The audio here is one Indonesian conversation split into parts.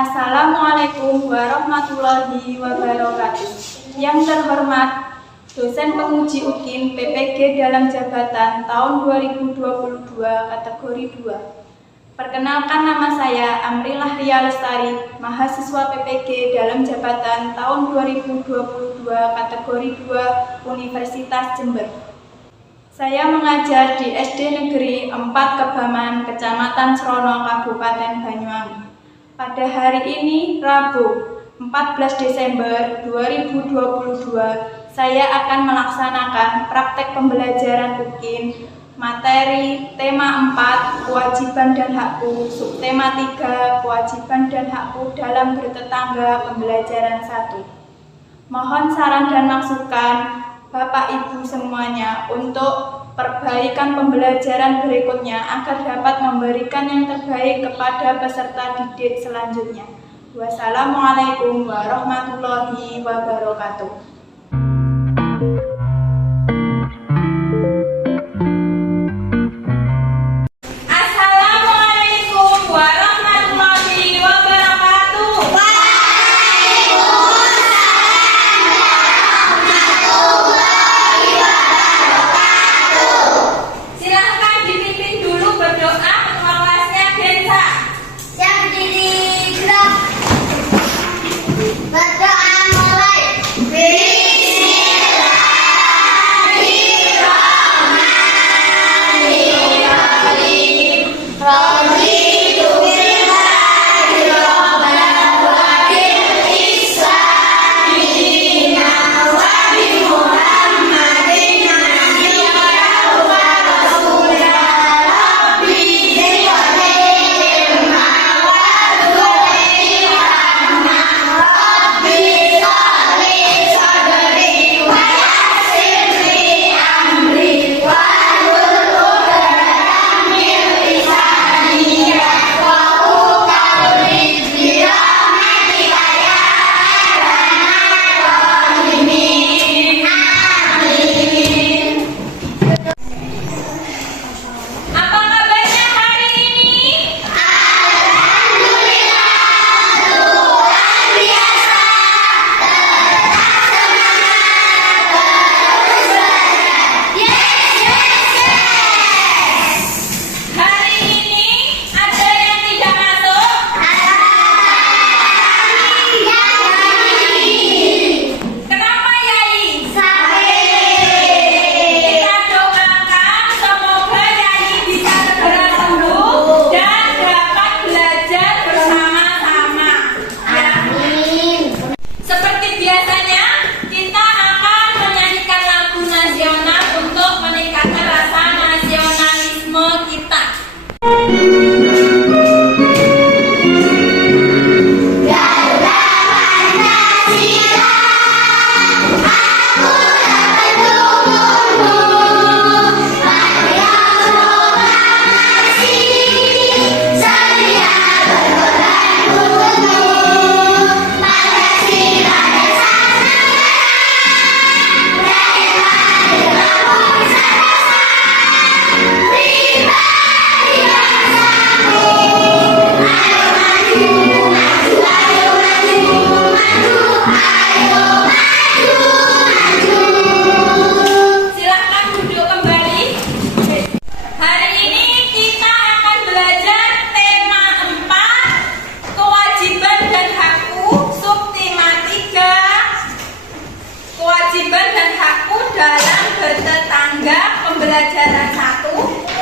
Assalamualaikum warahmatullahi wabarakatuh. Yang terhormat dosen penguji UKIM PPG dalam jabatan tahun 2022 kategori 2. Perkenalkan, nama saya Amrilah Ria Lestari, mahasiswa PPG dalam jabatan tahun 2022 kategori 2 Universitas Jember. Saya mengajar di SD Negeri 4 Kebaman, Kecamatan Srono, Kabupaten Banyuwangi. Pada hari ini, Rabu 14 Desember 2022, saya akan melaksanakan praktek pembelajaran UKIM materi tema 4 kewajiban dan hakku, subtema 3 kewajiban dan hakku dalam bertetangga pembelajaran 1. Mohon saran dan masukan Bapak Ibu semuanya untuk perbaikan pembelajaran berikutnya agar dapat memberikan yang terbaik kepada peserta didik selanjutnya. Wassalamualaikum warahmatullahi wabarakatuh. Kewajiban dan hakku dalam bertetangga pembelajaran 1,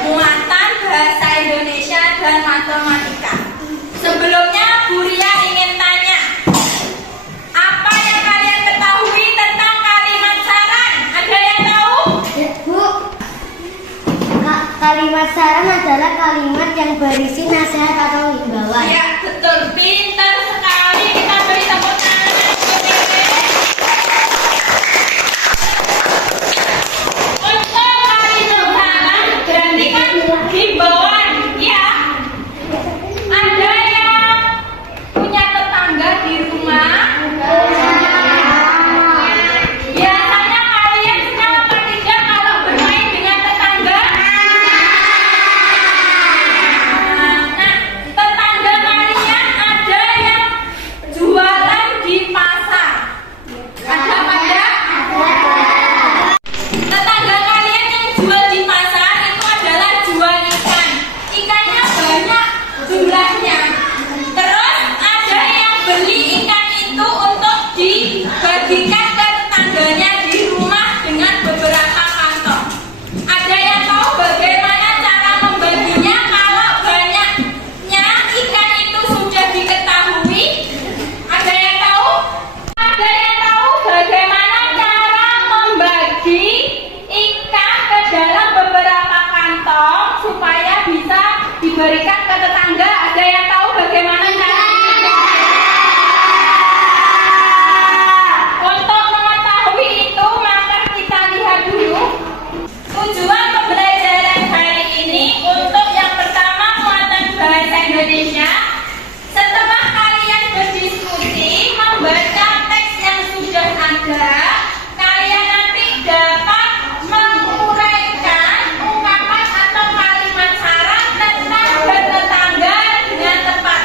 muatan bahasa Indonesia dan matematika. Sebelumnya Bu Ria ingin tanya, apa yang kalian ketahui tentang kalimat saran? Ada yang tahu? Ya, Bu. Kalimat saran adalah kalimat yang berisi nasihat atau himbauan. Ya, betul. Pintar sekali. Kita beri tepuk tangan. Himbauan, ya. Ada yang punya tetangga di rumah? Biasanya kalian senang apa tidak kalau bermain dengan tetangga? Nah, tetangga kalian ada yang Indonesia. Setelah kalian berdiskusi, membaca teks yang sudah ada, kalian nanti dapat menguraikan ungkapan atau kalimat syarat tentang bertetangga dengan tepat.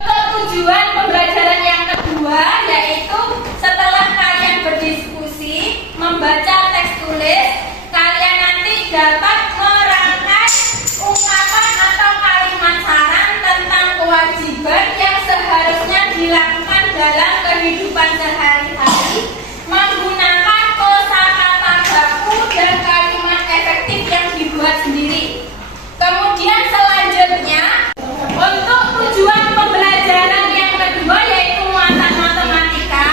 Untuk tujuan pembelajaran yang kedua, yaitu setelah kalian berdiskusi, membaca teks tulis, kalian nanti dapat merangkai ungkapan atau kalimat saran tentang kewajiban yang seharusnya dilakukan dalam kehidupan sehari-hari menggunakan kosakata baku dan kalimat efektif yang dibuat sendiri. Kemudian selanjutnya, untuk tujuan pembelajaran yang kedua yaitu muatan matematika.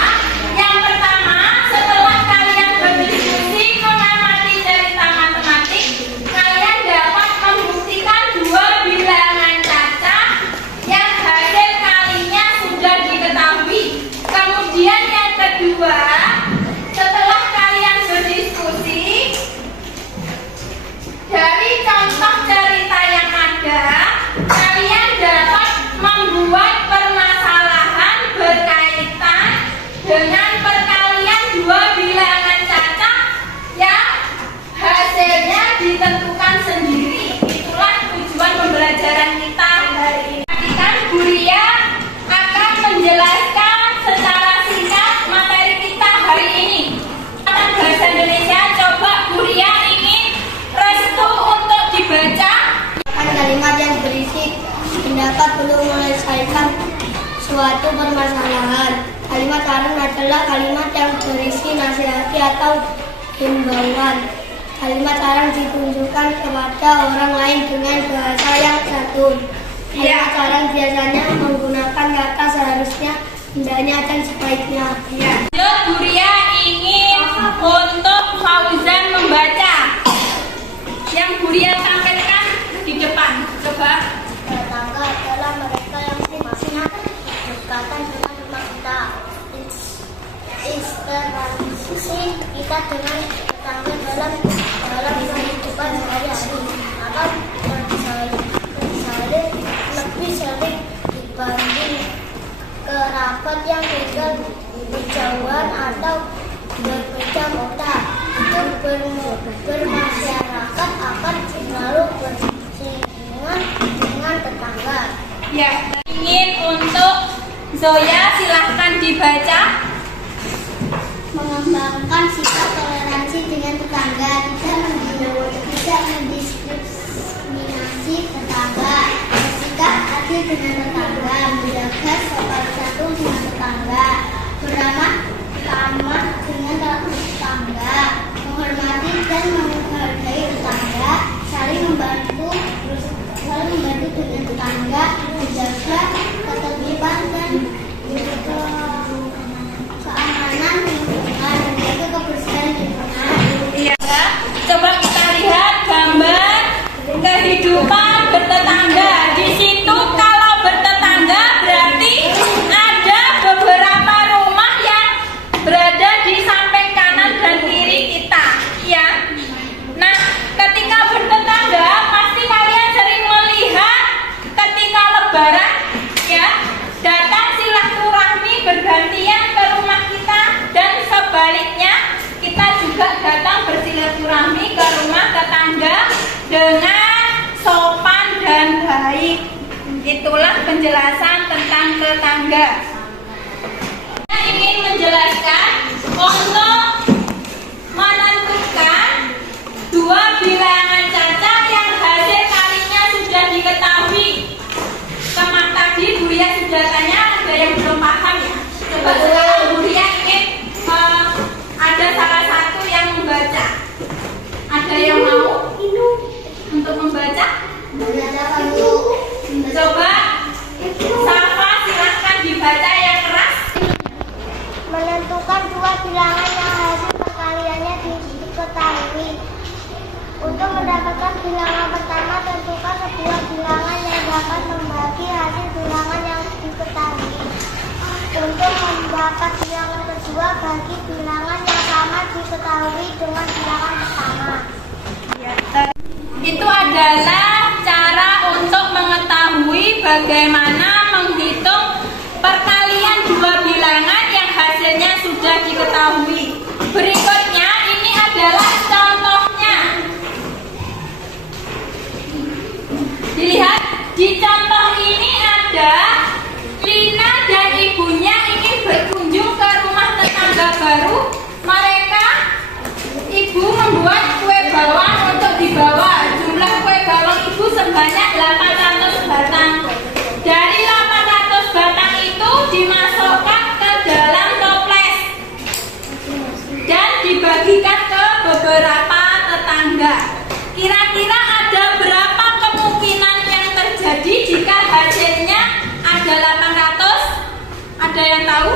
Yang pertama, setelah kalian berdiskusi mengamati cerita matematik, kalian dapat membuktikan dua bilangan cacah yang hasil kalinya sudah diketahui. Kemudian yang kedua, setelah kalian berdiskusi dari contoh cerita yang ada, kalian dapat membuat permasalahan berkaitan dengan perkalian dua bilangan cacah yang hasilnya ditentukan sendiri. Itulah tujuan pembelajaran kita hari ini. Kan Buria akan menjelaskan secara singkat materi kita hari ini. Bahasa Indonesia, coba Buria ingin restu untuk dibaca. Kalimat yang berisi pendapat belum menyelesaikan suatu permasalahan. Kalimat saran adalah kalimat yang berisi nasihati atau himbauan. Kalimat saran ditunjukkan kepada orang lain dengan bahasa yang santun. Kalimat saran biasanya menggunakan kata seharusnya, hendaknya, dan sebaiknya. Buria ingin untuk Fauzan membaca yang Buria sampaikan di depan. Coba. Tetangga adalah mereka yang masing-masing berdekatan dengan rumah kita. Interaksi kita dengan tetangga dalam kehidupan sehari-hari atau lebih sering dibanding kerabat yang tinggal berjauhan atau berbeda kota. Itu bermasyarakat akan selalu bersinggungan dengan tetangga. Ya, ingin untuk Zoya, silahkan dibaca. Mengembangkan sikap toleransi dengan tetangga, tidak mendiskriminasi tetangga, bersikap adil dengan tetangga, menjaga sopan santun dengan tetangga, beramah tamah dengan tetangga, menghormati dan menghargai tetangga, saling membantu dengan tetangga, menjaga ketertiban dan keamanan lingkungan, menjaga kebersihan lingkungan. Iya. Coba kita lihat gambar kehidupan bertetangga. Di situ kalau bertetangga berarti ada beberapa rumah yang berada di samping kanan dan kiri kita. Iya. Nah, ketika bertetangga pasti kalian sering melihat ketika lebaran ya, datang silaturahmi bergantian ke rumah kita dan sebaliknya kita juga datang bersilaturahmi ke rumah tetangga dengan sopan dan baik. Itulah penjelasan tentang tetangga. Saya ingin menjelaskan untuk menentukan dua bilangan cacah yang hasil kalinya sudah diketahui. Kemarin tadi Buria sudah tanya, ada yang belum paham ya? Coba sekarang Buria ingin ada salah satu yang membaca. Ada yang mau untuk membaca? Coba Safa, silahkan dibaca yang keras. Menentukan dua bilangan yang hasil perkaliannya diketahui. Untuk mendapatkan bilangan pertama, tentukan sebuah bilangan yang dapat membagi hasil bilangan yang diketahui. Untuk mendapat bilangan kedua, bagi bilangan yang sama diketahui dengan bilangan pertama. Itu adalah cara untuk mengetahui bagaimana menghitung perkalian dua bilangan yang hasilnya sudah diketahui. Berikutnya ini adalah contohnya. Dilihat di contoh ini ada Lina dan ibunya ingin berkunjung ke rumah tetangga baru. Mereka, ibu membuat kue bawang untuk dibawa. Jumlah kue bawang ibu sebanyak 800 batang. Dari 800 batang itu dimasukkan ke dalam toples dan dibagikan ke beberapa tetangga. Kira-kira ada berapa kemungkinan yang terjadi jika hasilnya ada 800? Ada yang tahu?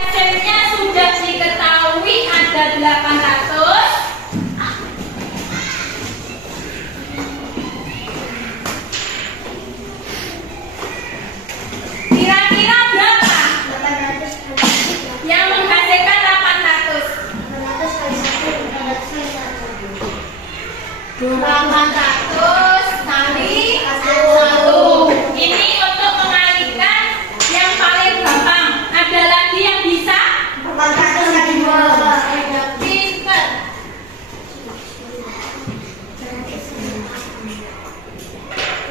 Hasilnya sudah diketahui ada 800. Kira-kira berapa 800 yang menghasilkan 800? 800 kali 1 800 kali 1. Ini untuk mengalihkan yang paling gampang. Ada lagi yang bisa? 800 kali 2. Pinter.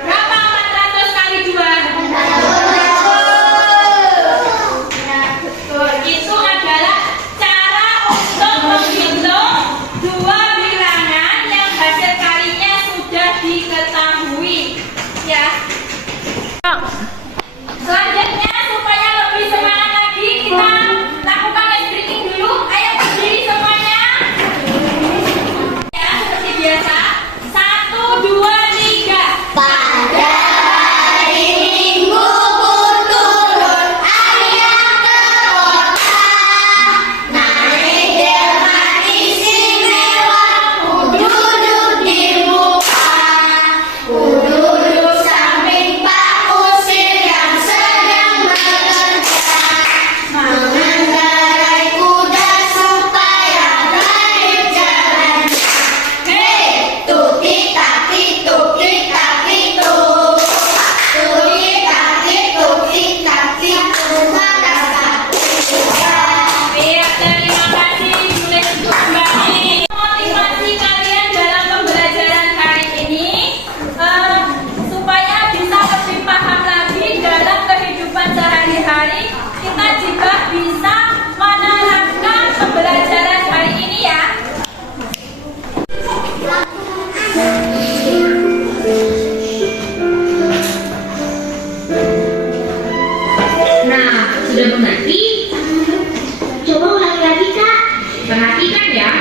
Berapa 400 kali 2? Betul. Itu adalah cara untuk menghitung dua bilangan yang hasil kalinya sudah diketahui. Ya. Selanjutnya supaya lebih semangat lagi kita lakukan ice breaking dulu. Ayo berdiri semuanya. Ya, seperti biasa. 1, 2, 3. Pada hari Minggu ku turun ayam ke kota, naik delman istimewa, ku duduk di muka, ku duduk samping Pak Kusir yang sedang bekerja, mengendarai kuda supaya baik jalannya. Hei, tuti tapi tuti tapi tuh, tuti tapi tuti tapi tuh, mata satu dua. Iya, terima kasih tulis kembali. Motivasi kalian dalam pembelajaran hari ini supaya bisa lebih paham lagi dalam kehidupan sehari-hari. Kita juga bisa menerapkan pembelajaran hari ini ya. Nah, sudah mengerti? Coba ulangi lagi, Kak. Perhatikan ya.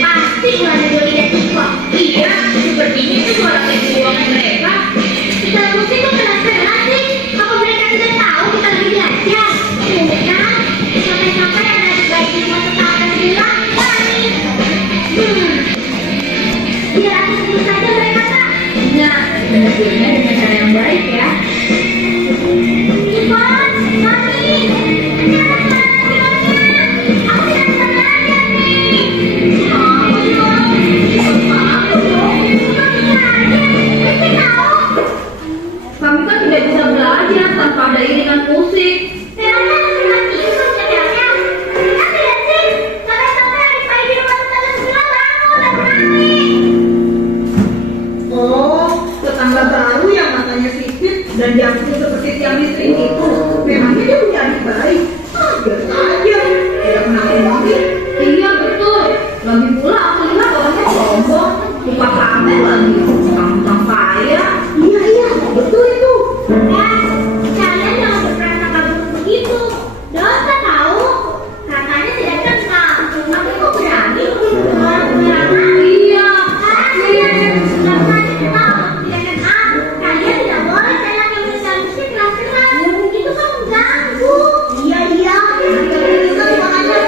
Pasti ulangi Doli dan Iko. Iya, sepertinya itu suara kejiwaan mereka. Kita mesti kok kelas-kelas sih. Apa mereka tidak tahu kita lagi belajar? Mereka sampai-sampai ada di baik di masa tahun bilang kami. Biar aku sebut saja mereka, Kak. Nah, menegurnya dengan cara yang baik ya. Ipon, Mami, ini ada suara Aku tidak bisa belajar nih. Aku dong. Aku dong. Mesti tahu. Kami kan tidak bisa belajar tanpa ada iringan musik. Memangnya anak-anak itu sebenarnya? Kan tidak sih? Sampai-sampai adik bayi di rumah tetangga sebelah bangun dan menangis. Oh, tetangga baru yang matanya sipit dan jangkung seperti tiang listrik itu. Memangnya dia punya adik baik? Biasa aja, tidak pernah ngomongin. Iya betul. Lagi pula aku lihat orangnya sombong, lupa pamer lagi. Kamu kaya. Iya, betul itu. Kalian jangan berprasangka buruk begitu. Dosa tahu. Katanya tidak kenal. Aku kok berani orang sembarangan? Iya. Kalian tidak pernah dikenal. Tidak kenal. Kalian tidak boleh seenaknya mendengar musik keras-keras. Itu kan mengganggu. Iya. Itu kan makanya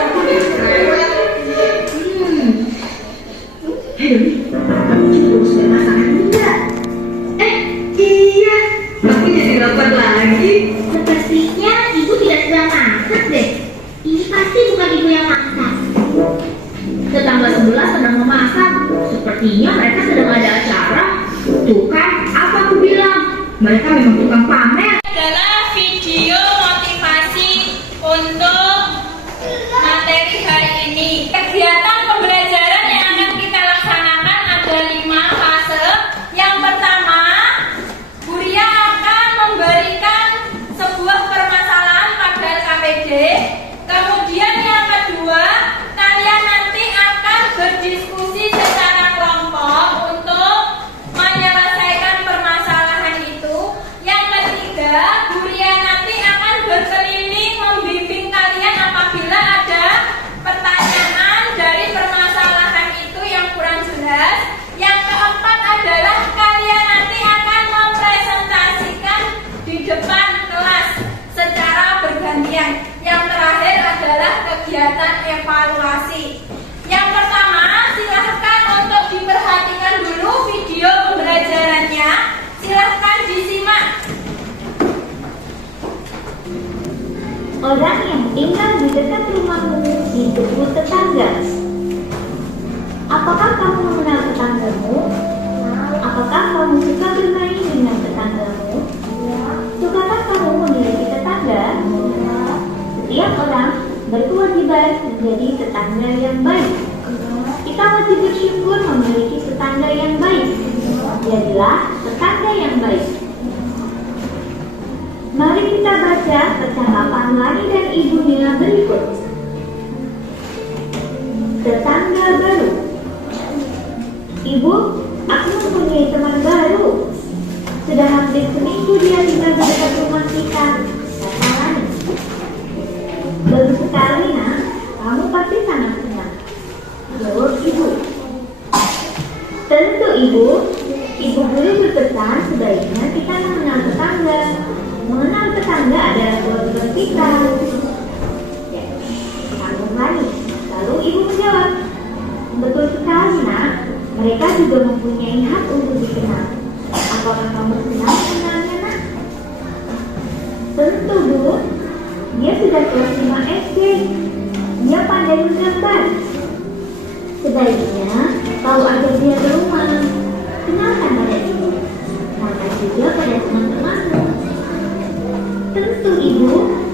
Hei, terus masakan enggak? Iya. Tapi jadi lapar lagi. sepertinya ibu tidak sedang masak deh. Ini pasti bukan ibu yang masak. Tetangga sebelah sedang memasak. Seperti Sepertinya mereka sedang ada acara. Tuh kan, apa aku bilang? Mereka memang tukang pamer. Adalah video motivasi untuk materi hari ini. Kegiatan pembelajaran yang akan kita laksanakan ada 5 fase. Yang pertama, Bu Ria akan memberikan sebuah permasalahan pada KPD. Kemudian yang kedua, kalian nanti akan berdiskusi secara kelompok untuk menyelesaikan permasalahan itu. Yang ketiga, Bu Ria nanti akan berkeliling membimbing kalian apabila ada pertanyaan dari permasalahan itu yang kurang jelas. Yang keempat adalah kalian nanti akan mempresentasikan di depan kelas secara bergantian. Yang terakhir adalah kegiatan evaluasi. Yang pertama, silahkan untuk diperhatikan dulu video pembelajarannya. Silahkan disimak. Orang yang tinggal di dekat rumahmu disebut tetangga. Apakah kamu mengenal tetanggamu? Apakah kamu suka bermain dengan tetanggamu? Sukakah kamu memiliki tetangga? Setiap orang berkewajiban menjadi tetangga yang baik. Kita wajib bersyukur memiliki tetangga yang baik. Jadilah tetangga yang baik. Mari kita baca percakapan Lani dan ibunya berikut. Tetangga baru. Ibu, aku mempunyai teman baru. Sudah hampir seminggu dia tinggal di dekat rumah kita, kata Lani. Bagus sekali, nak. Kamu pasti sangat senang, jawab ibu. Tentu ibu. Ibu guru berpesan sebaiknya kita mengenal tetangga. Mengenal tetangga adalah kewajiban kita. Ya, sambung Lani. Lalu ibu menjawab, betul sekali, nak. Mereka juga mempunyai hak untuk dikenal. Apakah kamu senang mengenalnya, nak? Tentu, Bu. Dia sudah kelas 5 SD. Dia pandai menggambar. Sebaiknya kalau ada dia di rumah, kenalkan pada ibu. Kenalkan juga pada teman-temanmu. Tentu ibu.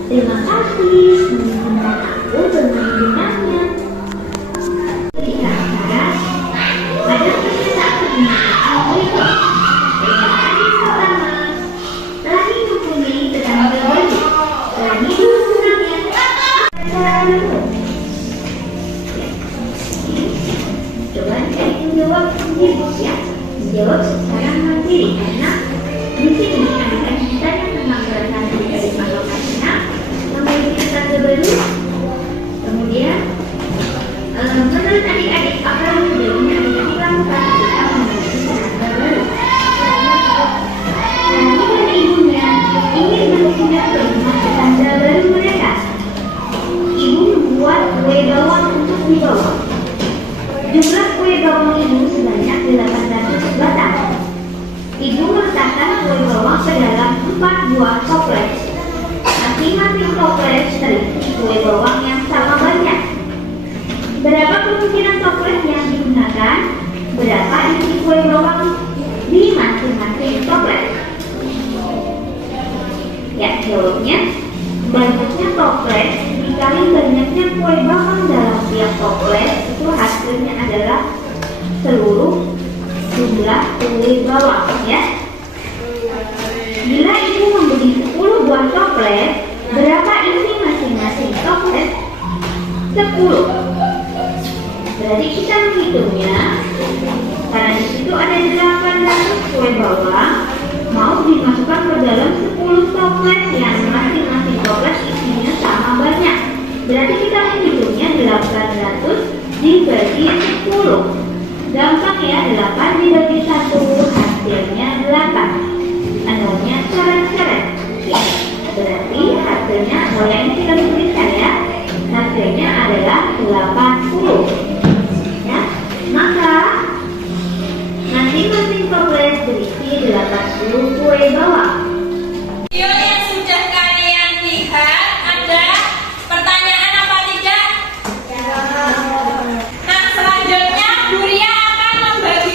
Terima kasih mengizinkan aku bermain dengannya. Ketika sekarang ada pernyataan pernyataan berikut. Pernyataan yang pertama, Lani mempunyai tetangga baru. Lani dulu senangnya baru. Coba cari menjawab sendiri ya. Menjawab secara mandiri karena di sini akan ditanya tentang perasaan dari makhluk anak memiliki tetangga baru. Kemudian menurut adik-adik apa yang sebaiknya adik-adik lakukan ketika memiliki tetangga baru? Lani dan ibunya ingin berpindah ke rumah tetangga baru mereka. Ibu membuat kue bawang untuk dibawa. Jumlah kue bawang ibu sebanyak 800 batang. Ibu meletakkan kue bawang ke dalam 4 buah toples. Masing-masing toples terisi kue bawang yang sama banyak. Berapa kemungkinan toples yang digunakan? Berapa isi kue bawang di masing-masing toples? Ya, jawabnya banyaknya toples dikali banyaknya kue bawang dalam tiap toples itu hasilnya adalah seluruh jumlah kue bawang ya. Bila ibu membeli 10 buah toples, berapa isi masing-masing toples? 10. Berarti kita menghitungnya karena di situ ada 800 kue bawang mau dimasukkan ke dalam 10 toples yang masing-masing toples isinya sama banyak. Berarti kita menghitungnya 800 dibagi 10. Gampang ya, 8 dibagi 1 hasilnya 8. Adanya coret-coret. Berarti hasilnya boleh kita tuliskan ya. Hasilnya adalah 80. Ya, maka masing-masing toples berisi 80 kue bawang. Video yang sudah kalian lihat, ada pertanyaan apa tidak? Nah, selanjutnya Bu Ria akan membagi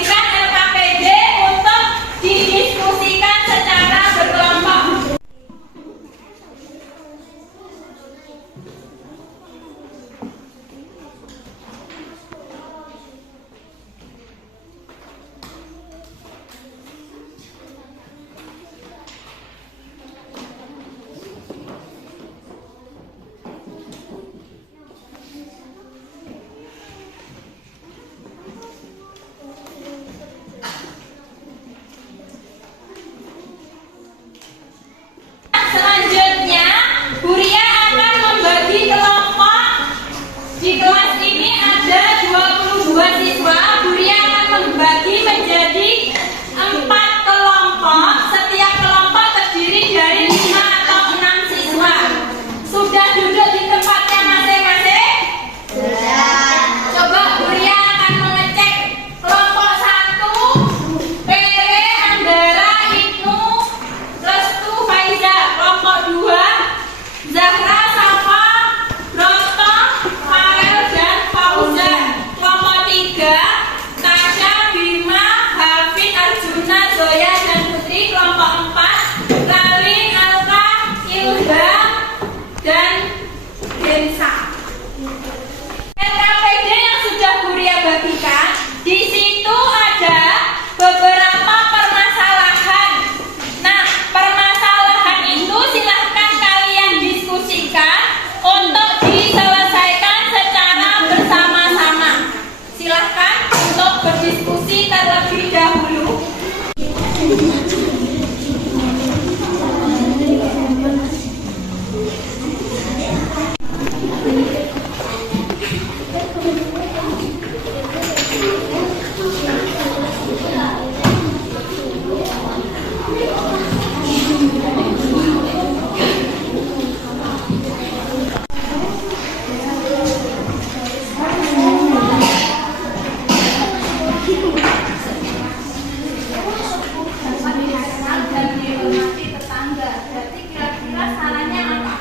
Dan dihormati tetangga. Berarti kira-kira sarannya apa?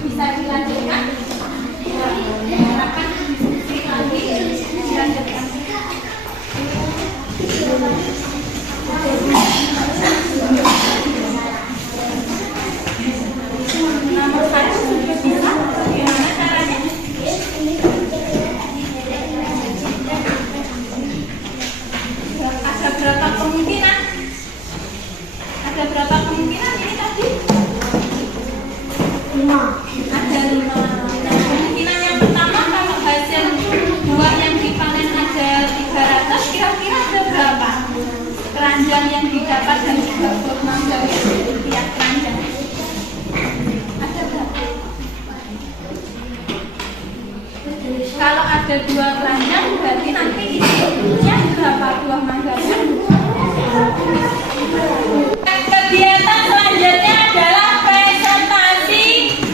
Bisa dilanjutkan? Silakan diskusi lagi. Dilanjutkan. Nomor 1 bisa? Bagaimana caranya? Ada berapa kemungkinan? Ada berapa kemungkinan ini tadi? 5. Ada 5. Nah, kemungkinan yang pertama kalau hasil buah yang dipanen ada 300, kira-kira ada berapa keranjang yang didapat dari 3 buah mangga itu tiap keranjang? Ada berapa? Kalau ada 2 keranjang berarti nanti isinya berapa buah mangganya? Kegiatan selanjutnya adalah presentasi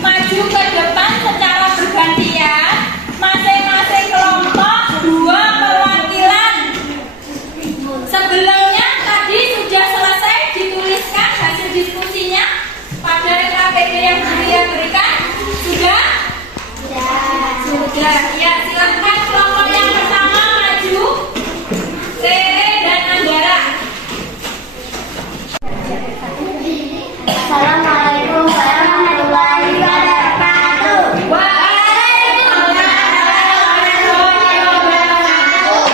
maju ke depan secara bergantian. Masing-masing kelompok 2 perwakilan. Sebelumnya tadi sudah selesai dituliskan hasil diskusinya pada KPD yang Buria berikan. Sudah? Sudah. Ya, silahkan kelompok yang pertama maju. Tere dan Anggara. Assalamualaikum warahmatullahi wabarakatuh. Waalaikumsalam warahmatullahi wabarakatuh.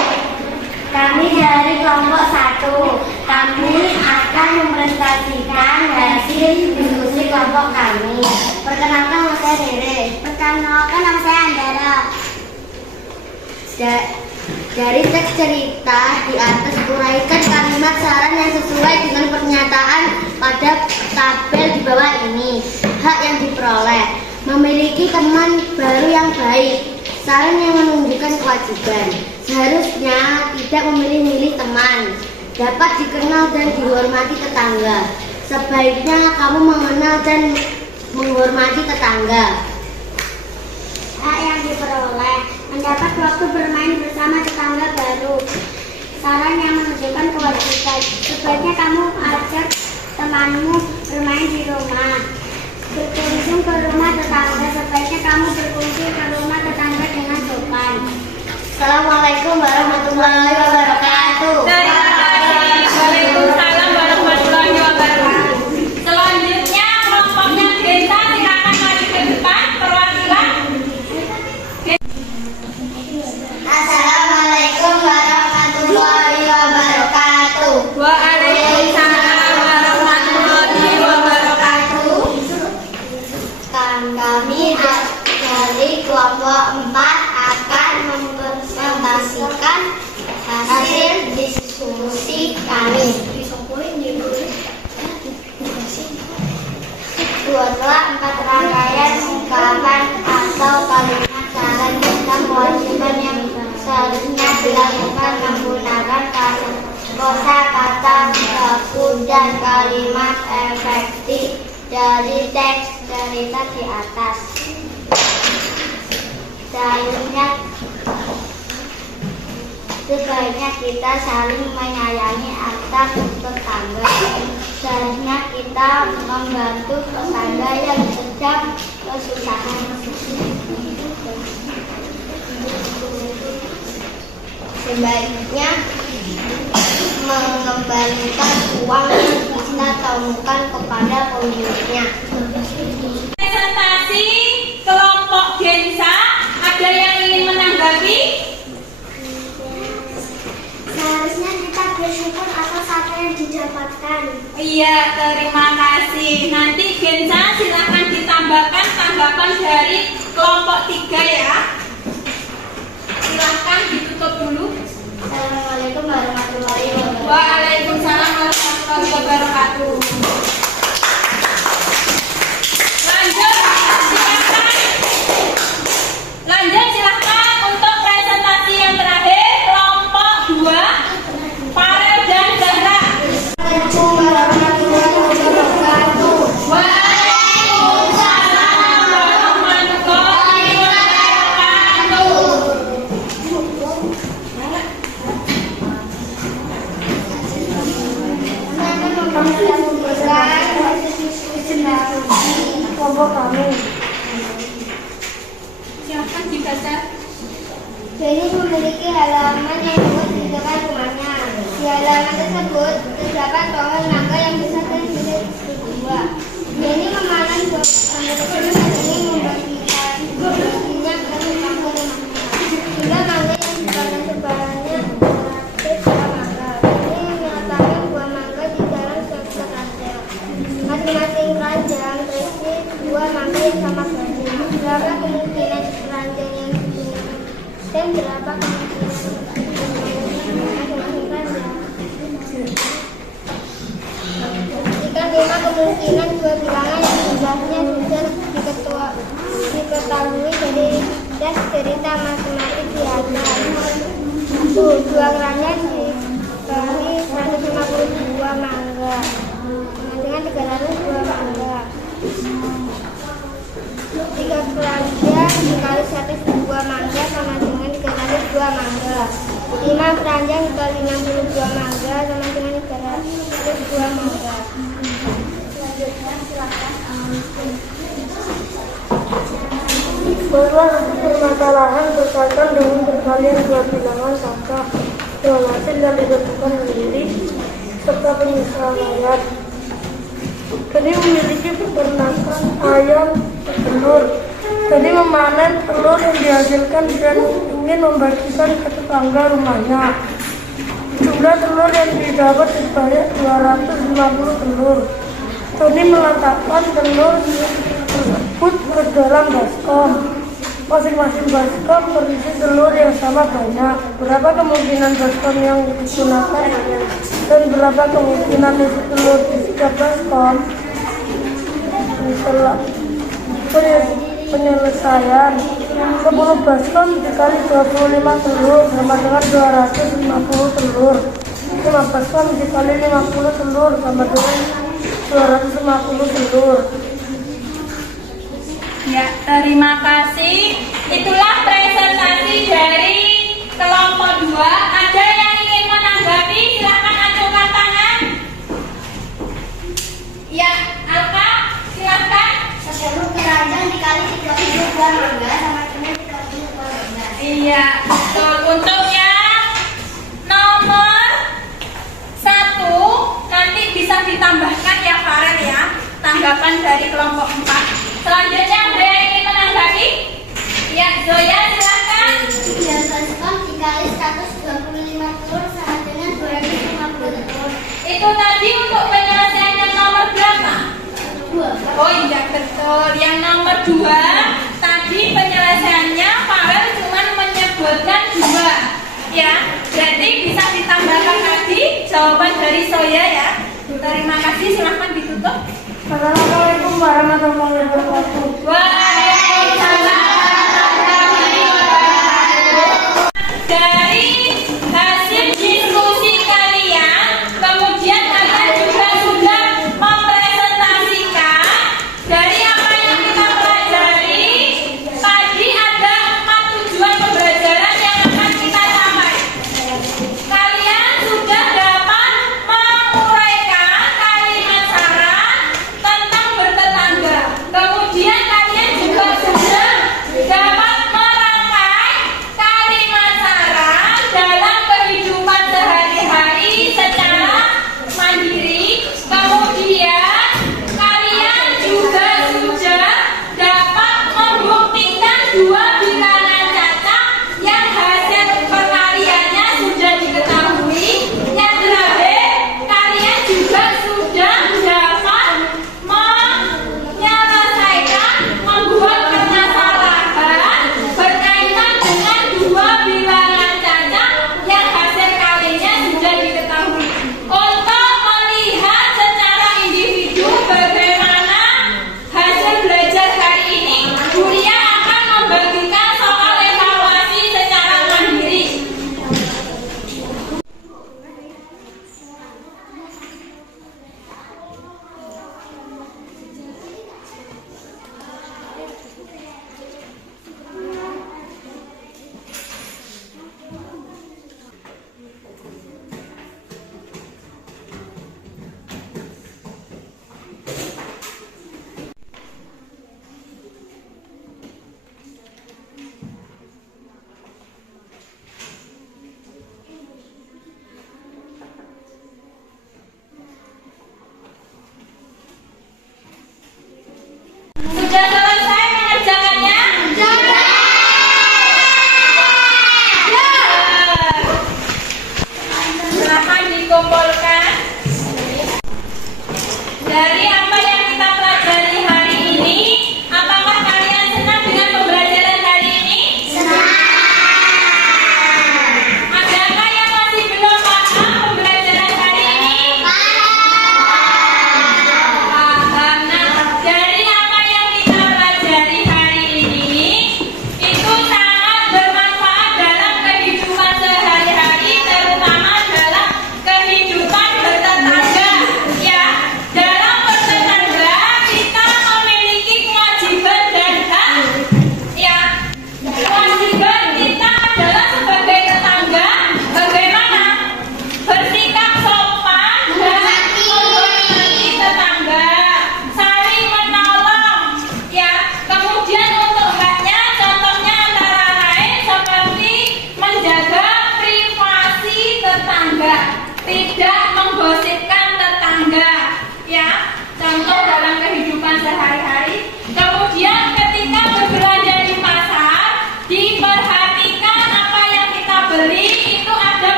Kami dari kelompok 1. Kami akan mempresentasikan hasil diskusi kelompok kami. Perkenalkan nama saya Rere. Perkenalkan nama saya Andara. Dari teks cerita di atas uraikan kalimat saran yang sesuai dengan pernyataan pada tabel di bawah ini. Hak yang diperoleh: memiliki teman baru yang baik. Saran yang menunjukkan kewajiban: seharusnya tidak memilih-milih teman. Dapat dikenal dan dihormati tetangga. Sebaiknya kamu mengenal dan menghormati tetangga. Hak yang diperoleh: mendapat waktu bermain bersama tetangga baru. Saran yang menunjukkan kewajiban: sebaiknya kamu ajak temanmu bermain di rumah. Berkunjung ke rumah tetangga: sebaiknya kamu berkunjung ke rumah tetangga dengan sopan. Assalamualaikum warahmatullahi wabarakatuh. Terima kasih. Waalaikumsalam warahmatullahi wabarakatuh. Selanjutnya kelompoknya Desa, silakan maju ke depan perwakilan. Assalamualaikum warahmatullahi wabarakatuh. Waalaikumsalam warahmatullahi wabarakatuh. Kami dari kelompok 4 akan mempresentasikan hasil diskusi kami. Buatlah 4 rangkaian ungkapan atau kalimat saran tentang kewajiban yang seharusnya dilakukan menggunakan kosakata baku dan kalimat efektif dari teks cerita di atas. Sebaiknya kita saling menyayangi antar tetangga. Seharusnya kita membantu tetangga yang sedang kesusahan. Sebaiknya mengembalikan uang yang kita temukan kepada pemiliknya. Presentasi kelompok Gensa, ada yang ingin menanggapi? Seharusnya kita bersyukur atas apa yang didapatkan. Iya, terima kasih. Nanti Gensa silahkan ditambahkan tanggapan dari kelompok 3 ya. Silahkan ditutup dulu. Assalamualaikum warahmatullahi wabarakatuh. Waalaikumsalam warahmatullahi wabarakatuh. Lanjut silahkan untuk presentasi yang terakhir kelompok 2 Farel dan Zahra. Assalamualaikum warahmatullahi wabarakatuh. Waalaikumsalam warahmatullahi wabarakatuh. Silahkan dibaca. Denny memiliki halaman yang luas di depan rumahnya. Di halaman tersebut terdapat pohon mangga yang besar dan bisa berdua. Denny memanen buah mangga tersebut dan ini membaginya ke tukang rumahnya. Hingga mangga yang dipanen sebarannya 200 buah mangga. Denny meletakkan buah mangga di dalam suatu keranjang. Masing-masing keranjang berisi buah mangga yang sama banyak. Berapa kemungkinan keranjang yang digunakan dan berapa kemungkinan masing-masing keranjang? Jika 5 kemungkinan dua bilangan yang jumlahnya sudah diketahui dari tes cerita matematik di atas. Dua keranjang dibagi 150 buah mangga dengan 300 buah mangga. 3 keranjang dikali 100 buah mangga sama dengan 300 buah mangga. 5 keranjang dikali 60 buah mangga sama dengan 300 buah mangga. Selanjutnya silakan. Buatlah permasalahan berkaitan dengan perkalian dua bilangan angka yang hasil yang ditentukan sendiri serta penyesuaian. Tadi memiliki peternakan ayam telur. Tadi memanen telur yang dihasilkan dan ingin membagikan ke tetangga rumahnya. Jumlah telur yang didapat sebanyak 250 telur. Tony meletakkan telur tersebut ke dalam baskom. Masing-masing baskom berisi telur yang sama banyak. Berapa kemungkinan baskom yang digunakan dan berapa kemungkinan isi telur di setiap baskom? Setelah penyelesaian 10 baskom dikali 25 telur sama dengan 250 telur. 5 baskom dikali 50 telur sama dengan 250 telur. Ya, terima kasih. Itulah presentasi dari kelompok 2. Ada yang ingin menanggapi? Silakan acungkan tangan. Ya, Alka, silakan. 10 keranjang dikali 30 buah mangga sama dengan 30 buah mangga. Iya, betul. Untuk yang nomor 1 nanti bisa ditambahkan ya Farel ya, tanggapan dari kelompok 4. Selanjutnya ada yang ingin menanggapi? Ya, Zoya silakan. 9 baskom dikali 125 telur sama dengan 250 telur. Itu tadi untuk penyelesaian yang nomor berapa? 2. Oh iya betul. Yang nomor 2 tadi penyelesaiannya Farel cuma menyebutkan 2. Ya, berarti bisa ditambahkan lagi jawaban dari Zoya ya. Terima kasih, silahkan ditutup. Assalamualaikum warahmatullahi wabarakatuh. Waalaikumsalam.